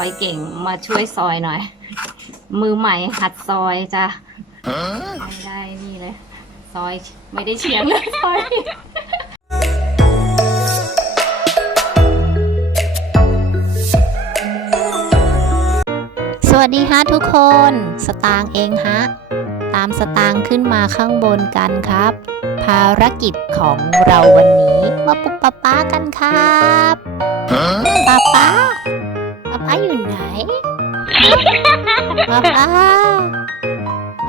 อยเก่งมาช่วยซอยหน่อย มือใหม่หัดซอยจ้ะไม่ได้นี่เลย ซอยไม่ได้เฉียงเลยซอยสวัสดีฮะทุกคน สตางค์เองฮะ ตามสตางค์ขึ้นมาข้างบนกันครับ ภารกิจของเราวันนี้มาปลุกป๊าป๊ากันครับป๊าป๊า ป๊าป๊าอยู่ไหนป๊าป๊าป๊า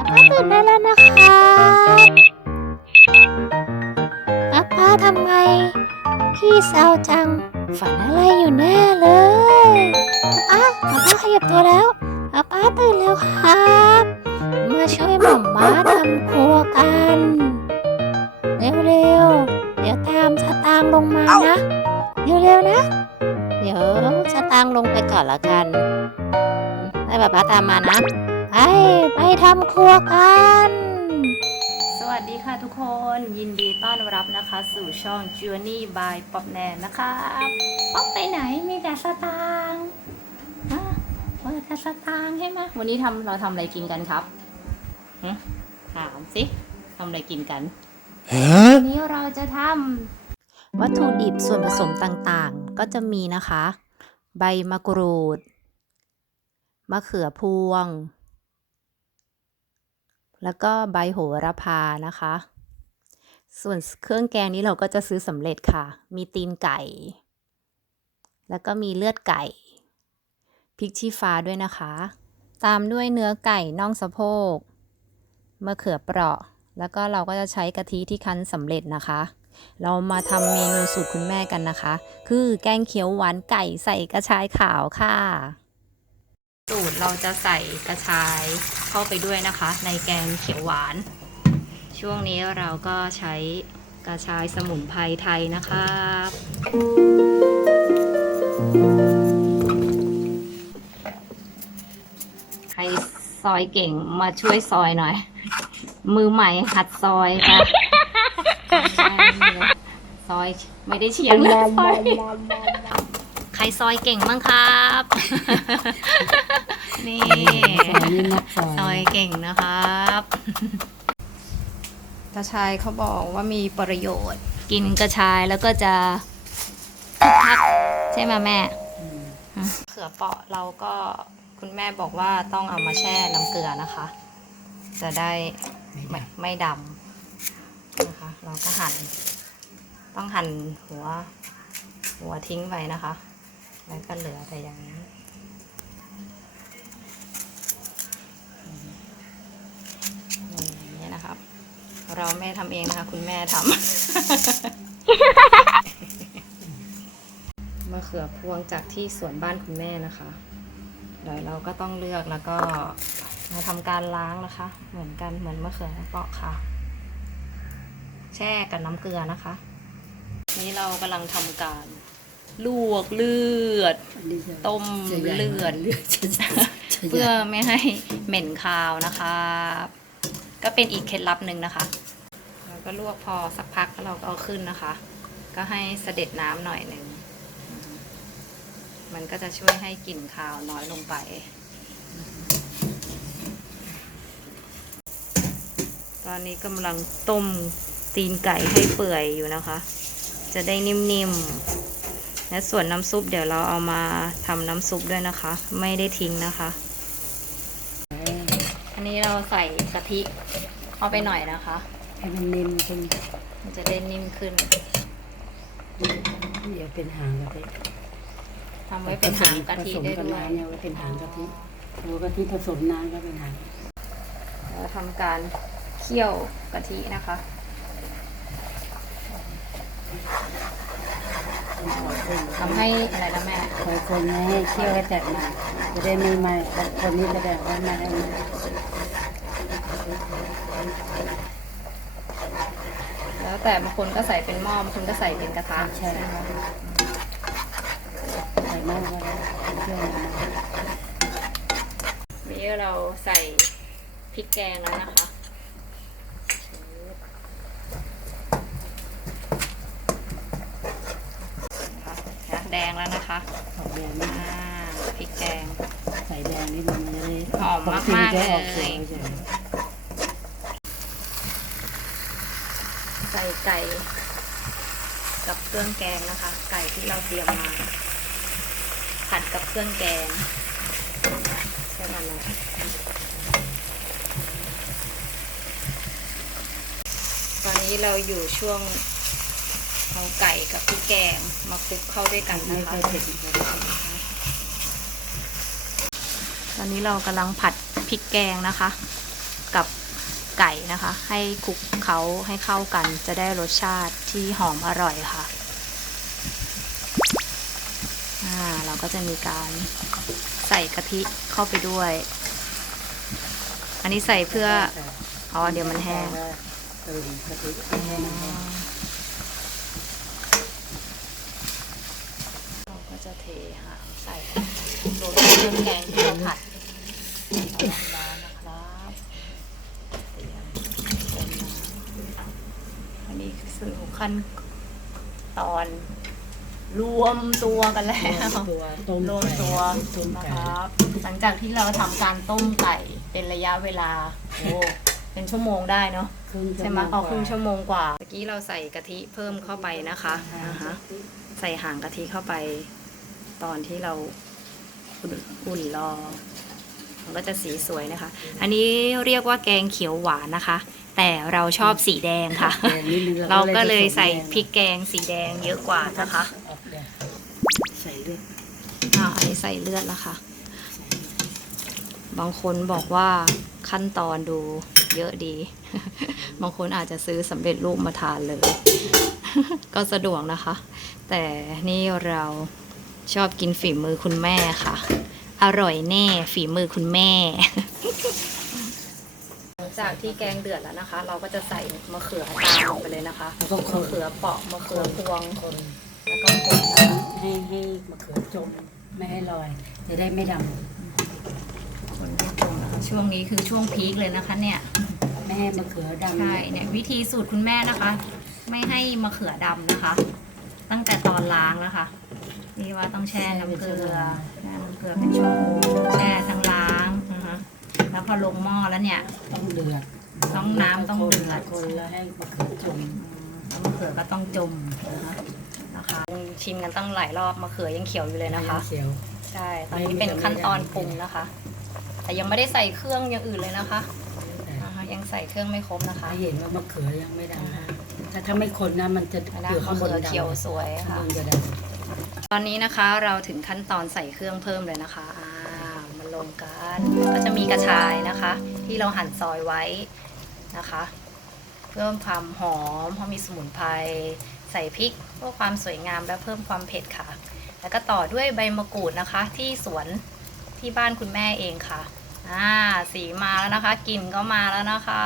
ป๊าตื่นได้แล้วนะครับป๊าป๊าทำไมพี่เศร้าจัง ฝันอะไรอยู่แน่เลยป๊าป๊าป๊าป๊าขยับตัวแล้วป้าป้าตื่นแล้วครับ มาช่วยหม่อมม้าทำครัวกัน เร็วๆเดี๋ยวตามสตางค์ลงมานะ เร็วๆนะ เดี๋ยวสตางค์ลงไปก่อนละกัน ให้ป้าป้าตามมานะ ไป ไปทำครัวกัน สวัสดีค่ะทุกคนยินดีต้อนรับนะคะ สู่ช่อง Journey by ป๊อปแนนนะคะป๊อปไปไหนมีแต่สตางค์ฮะว่าแต่สตางค์ใช่ไหมวันนี้ทำเราทำอะไรกินกันครับหึถามสิทำอะไรกินกันวันนี้เราจะท วัตถุดิบส่วนผสมต่างๆ ก็จะมีนะคะ ใบมะกรูด มะเขือพวง แล้วก็ใบโหระพานะคะ ส่วนเครื่องแกงนี้เราก็จะซื้อสำเร็จค่ะ มีตีนไก่ แล้วก็มีเลือดไก่ พริกชี้ฟ้าด้วยนะคะ ตามด้วยเนื้อไก่น่องสะโพกมะเขือเปราะ แล้วก็เราก็จะใช้กะทิที่คั้นสำเร็จนะคะ เรามาทำเมนูสูตรคุณแม่กันนะคะ คือแกงเขียวหวานไก่ใส่กระชายขาวค่ะ สูตรเราจะใส่กระชายเข้าไปด้วยนะคะ ในแกงเขียวหวาน ช่วงนี้เราก็ใช้กระชายสมุนไพรไทยนะครับใครซอยเก่งมาช่วยซอยหน่อย มือใหม่หัดซอยจ้ะ ซอยไม่ได้เฉียงเลยซอยใครซอยเก่งบ้างครับ นี่นี่นักซอยซอยเก่งนะครับกระชายเขาบอกว่ามีประโยชน์ กินกระชายแล้วก็จะคึกคักใช่ไหมแม่เขือเปาะเราก็คุณแม่บอกว่าต้องเอามาแช่น้ำเกลือนะคะ จะได้ไม่ไม่ดำนะคะ เราก็หั่น ต้องหั่นหัว หัวทิ้งไปนะคะ แล้วก็เหลือแต่อย่างนี้นี่นะครับ เราไม่ทำเองนะคะ คุณแม่ทำมะเขือพวงจากที่สวนบ้านคุณแม่นะคะเดี๋ยวเราก็ต้องเลือกแล้วก็มาทำการล้างนะคะ เหมือนกันเหมือนมะเขือเปราะค่ะ แช่กับน้ำเกลือนะคะ นี้เรากำลังทำการ ลวกเลือด ต้มเลือด เพื่อไม่ให้เหม็นคาวนะคะ ก็เป็นอีกเคล็ดลับหนึ่งนะคะเราก็ลวกพอสักพักแล้วเราก็เอาขึ้นนะคะ ก็ให้เสด็จน้ำหน่อยหนึ่งอืมมันก็จะช่วยให้กลิ่นคาวน้อยลงไป ตอนนี้กำลังต้ม ตีนไก่ให้เปื่อยอยู่นะคะ จะได้นิ่มๆ และส่วนน้ำซุปเดี๋ยวเราเอามาทำน้ำซุปด้วยนะคะ ไม่ได้ทิ้งนะคะ อันนี้เราใส่กะทิเข้าไปหน่อยนะคะให้มันนิ่มขึ้นมันจะได้นิ่มขึ้นเดี๋ยวเป็นหางกะทิทำไว้เป็นหางกะทิผสมได้กับด้วยน้ำเนี่ยไว้เป็นหางกะทิหัวกะทิผสมน้ำก็เป็นหางเราทำการเคี่ยวกะทินะคะ ทำให้อะไรนะแม่คอยคนให้เคี่ยวให้แตกมันจะได้ไม่ไหม้แต่คนนี้จะแดกไว้มาได้ไหมแล้วแต่บางคนก็ใส่เป็นหม้อบางคนก็ใส่เป็นกระทะใช่ไหมใส่หม้อก็ได้เคี่ยวน้ำนี่เราใส่พริกแกงแล้วนะคะค่ะ แดงแล้วนะคะออกแดงอ่านะพริกแกง ใส่แดงนิดนึงจะได้หอมมากๆปตินจะออกเลยสวยเฉยใส่ไก่ กับเครื่องแกงนะคะ ไก่ที่เราเตรียมมา ผัดกับเครื่องแกงใช่ไหมแม่ตอนนี้เราอยู่ช่วง เอาไก่กับพริกแกงมาคลุกเข้าด้วยกันนะคะตอนนี้เรากำลังผัดพริกแกงนะคะ กับไก่นะคะ ให้คลุกเขาให้เข้ากัน จะได้รสชาติที่หอมอร่อยค่ะอ่าเราก็จะมีการใส่กะทิเข้าไปด้วย อันนี้ใส่เพื่อ อ๋อ เดี๋ยวมันแห้ง เออกะทิให้แห้งแห้ง เราก็จะเท หางใส่รวมเครื่องแกงที่เราผัดร้อนๆนะครับเตรียมเติมน้ำอันนี้คือขั้นตอน รวมตัวกันแล้วตัวต้มรวมตัวต้มนะไก่ครับ หลังจากที่เราทำการต้มไก่เป็นระยะเวลาโอ้เป็นชั่วโมงได้เนาะครึ่งใช่ไหมวโงเอาครึ่งชั่วกโมงกว่าเมื่อกี้เราใส่กะทิเพิ่มเข้าไปนะคะอ่าฮะใส่หางกะทิเข้าไป ตอนที่เราอุ่นอุ่นรอ มันก็จะสีสวยนะคะ อันนี้เรียกว่าแกงเขียวหวานนะคะ แต่เราชอบสีแดงค่ะแดงนิดนึงเราก็เลยใส่ผสมแดงพริกแกงสีแดงเยอะกว่านะคะออกแดงใส่เลือดอ่าอันนี้ใส่เลือดแล้วค่ะ บางคนบอกว่าขั้นตอนดูเยอะดี บางคนอาจจะซื้อสำเร็จรูปมาทานเลย ก็สะดวกนะคะ แต่นี่เรา ชอบกินฝีมือคุณแม่ค่ะ อร่อยแน่ฝีมือคุณแม่ หลังจากที่แกงเดือดแล้วนะคะ เราก็จะใส่มะเขือตามลงไปเลยนะคะมะเขือเปาะมะเขือพวงคนแล้วก็คนนะคะให้ให้มะเขือจมไม่ให้ลอย จะได้ไม่ดคนให้ตรงนะคะช่วงนี้คือช่วงพีคเลยนะคะเนี่ยำไม่ให้มะเขือดำใช่เนี่ยวิธีสูตรคุณแม่นะคะ ไม่ให้มะเขือดำนะคะ ตั้งแต่ตอนล้างแล้วค่ะ นี่ว่าต้องแช่น้ำเกลือแช่น้ำเกลือเป็นชั่วโมงแช่ทั้งล้างนะคะแล้วพอลงหม้อแล้วเนี่ย ต้องเดือดต้องน้ำต้องเดือดคนแล้วให้มะเขือจมมะเขือก็ต้องจมนะคะนะคะชิมกันตั้งหลายรอบมะเขือยังเขียวอยู่เลยนะคะเขียวใช่ตอนนี้เป็นขั้นตอนปรุงนะคะ แต่ยังไม่ได้ใส่เครื่องอย่างอื่นเลยนะคะนะคะยังใส่เครื่องไม่ครบนะคะถ้าเห็นว่ามะเขือยังไม่ดำถ้าถ้าไม่คนนะมันจะนะเปลือกมะข้างบเขืนอดำเขียวสวยข้างค่ะบนจะด ตอนนี้นะคะเราถึงขั้นตอนใส่เครื่องเพิ่มเลยนะคะอ่ามาลงกันก็จะมีกระชายนะคะ ที่เราหั่นซอยไว้นะคะ เพิ่มความหอมเพราะมีสมุนไพรใส่พริกเพื่อความสวยงามและเพิ่มความเผ็ดค่ะ แล้วก็ต่อด้วยใบมะกรูดนะคะ ที่สวนที่บ้านคุณแม่เองค่ะอ่าสีมาแล้วนะคะกลิ่นก็มาแล้วนะคะ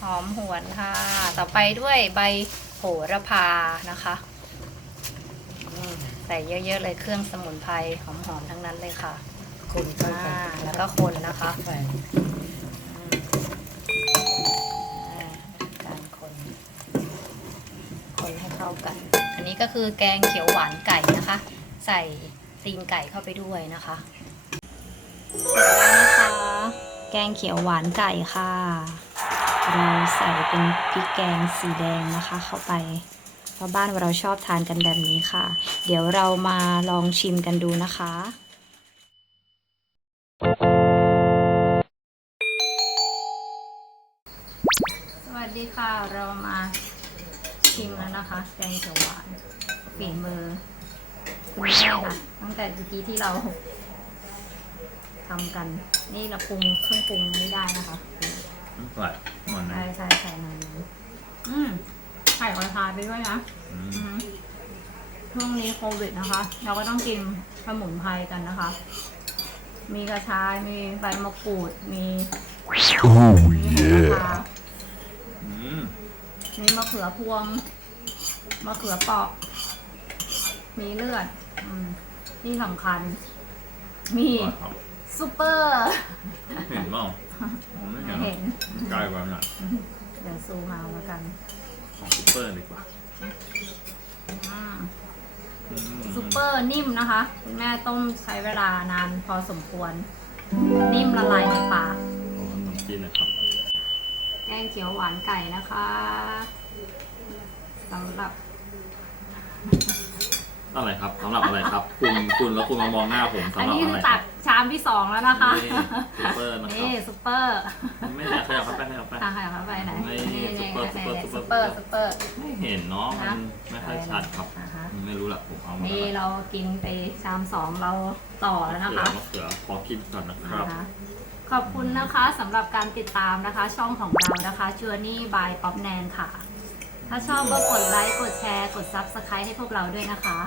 หอมหวนค่ะ ต่อไปด้วยใบโหระพานะคะ ใส่เยอะๆเลยเครื่องสมุนไพรหอมๆทั้งนั้นเลยค่ะำคนเข้าอ่ากันแล้วก็คนนะคะไปอืมอ่าการคนคนให้เข้ากัน อันนี้ก็คือแกงเขียวหวานไก่นะคะ ใส่ตีนไก่เข้าไปด้วยนะคะเสร็จแล้วนะคะ แกงเขียวหวานไก่ค่ะ เราใส่เป็นพริกแกงสีแดงนะคะเข้าไป เพราะบ้านเราชอบทานกันแบบนี้ค่ะ เดี๋ยวเรามาลองชิมกันดูนะคะสวัสดีค่ะ เรามาชิมแล้วนะคะแกงเขียวหวานฝีมือคุณแม่ค่ะ ตั้งแต่เมื่อกี้ที่เราทำกัน นี่เราปรุงเครื่องปรุงไม่ได้นะคะใส่หมดนะใช่ใช่ใส่หน่อยนึงอืม ไข่กระทาไปด้วยนะอืมอืมช่วงนี้โควิดนะคะ เราก็ต้องกินสมุนไพรกันนะคะ มีกระชาย มีใบมะกรูด มีมีโหระพาอืมมีมะเขือพวง มะเขือเปราะ มีเลือดอืมที่สำคัญ มีว่าครับซูเปอร์ เห็นเปล่าผมไม่เห็นเห็นใกล้กว่าน่ะเดี๋ยวซูมเอาแล้วกัน ของซุปเปอร์ดีกว่าอ่าอืมซูเปเปอร์นิ่มนะคะคุณแม่ต้มใช้เวลานานพอสมควร นิ่มละลายในปากขอขนมจีนนะครับ แกงเขียวหวานไก่นะคะสำหรับ อะไรครับสำหรับอะไรครับ คุณคุณแล้วคุณมามองหน้าผมสำอันหรับนี้อะคือไรตัครักบชามที่สองแล้วนะคะ นี่ซูเปอร์นะครันี่บซุปเปอร์ไม่อยากขยับเข้าไปขยับไปทางขยับเข้าไปไหนนี่นี่นี่ซุปเปอร์นี่ซุซุปปเปเปออร์ ร์ซุปเปอร์ ไม่เห็นเนาะมันไม่ค่อยชัดครับอ่าฮะ ไม่รู้แหละผมเอามานี่เรากินไปชามสองเราต่อแล้วนะคะมะเขือขอกินก่อนนะครับ นะคะ ขอบคุณนะคะสำหรับการติดตามนะคะ ช่องของเรานะคะ Journey by Pop Nan ค่ะ ถ้าชอบก็กดไลค์ กดแชร์ กด Subscribe ให้พวกเราด้วยนะคะ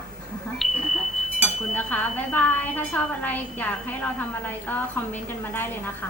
ขอบคุณนะคะ บ๊ายบาย ถ้าชอบอะไรอยากให้เราทำอะไรก็คอมเมนต์กันมาได้เลยนะคะ